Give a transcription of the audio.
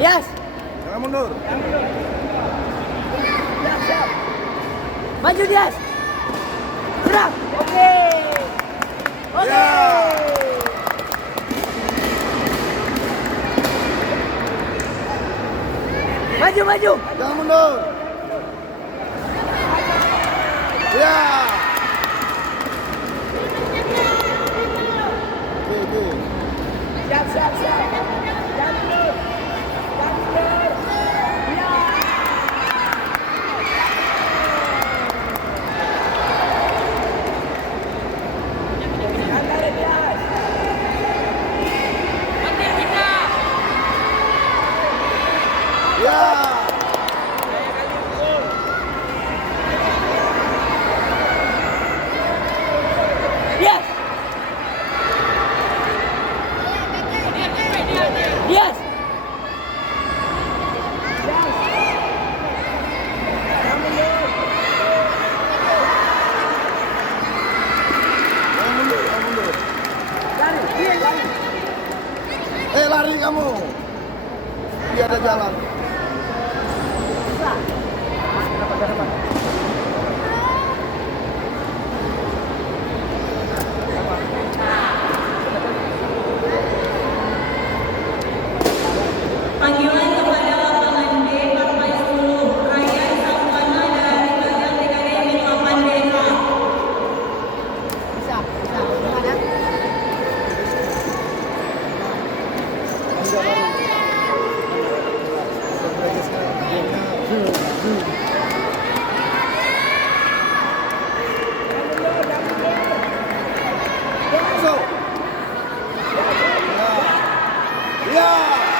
Yes. Jangan mundur. Maju Dias. Gerak. Oke. Oke. Ya. Maju, maju. Jangan mundur. Ya. Oke. Siap, siap, siap. Jangan mundur. Jangan mundur. Ya. Angkat Dias. Ya. Dias. Dias. Jangan mundur, jangan mundur. Lari, Dias, lari. Lari kamu. Dia ada jalan. Panggilan kepada lapangan B, partai 10, Ryan Sabwana dari bagian TKD 8 DK. Bisa, bisa. Gimana? So. Ya. Ya.